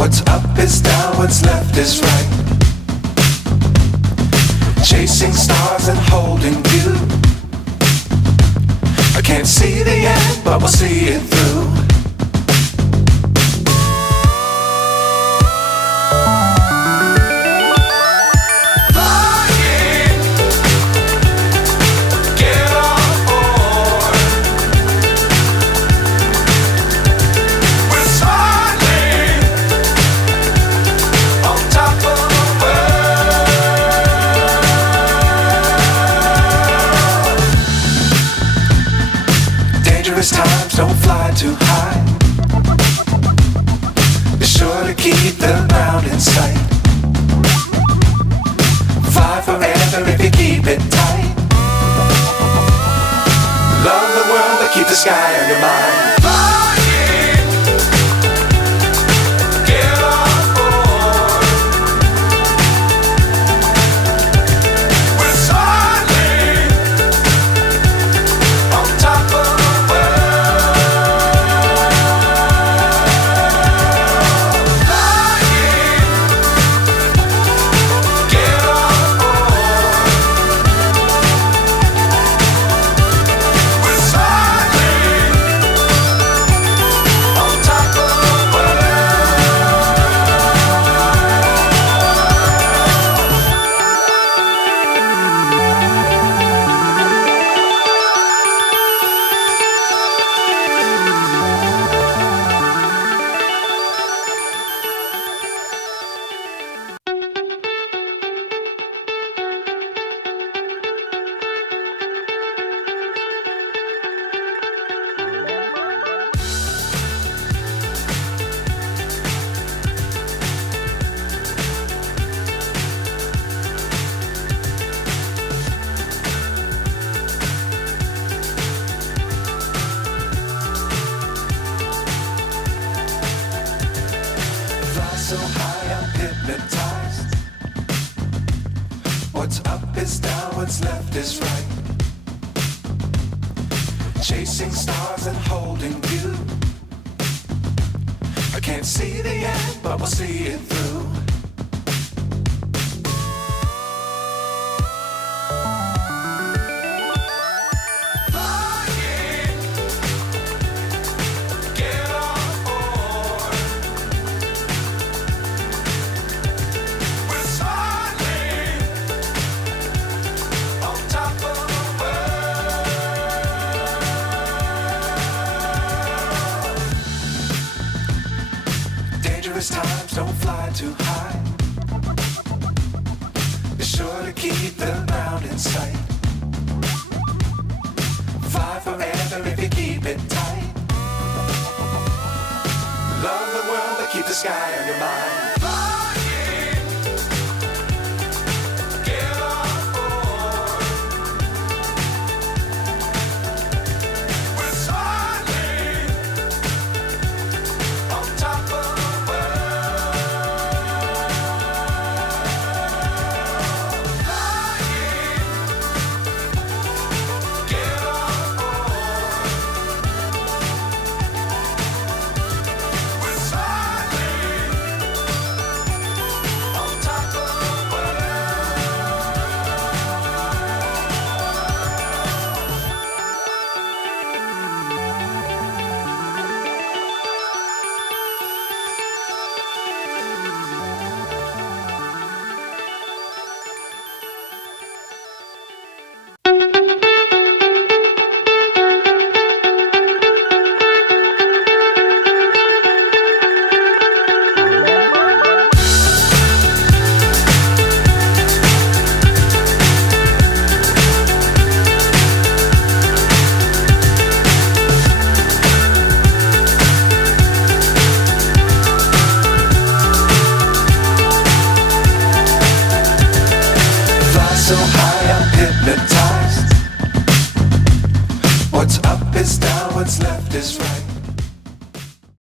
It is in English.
What's up is down, what's left is right. Chasing stars and holding you. I can't see the end, but we'll see it through. Times don't fly too high. Be sure to keep the ground in sight. Fly forever if you keep it tight. Love the world but keep the sky on your mind. So high I'm hypnotized. What's up is down, what's left is right. Chasing stars and holding you. I can't see the end, but we'll see it through. Times don't fly too high. Be sure to keep the ground in sight. Fly forever if you keep it tight. Love the world but keep the sky on your mind. So high I'm hypnotized. What's up is down, what's left is right.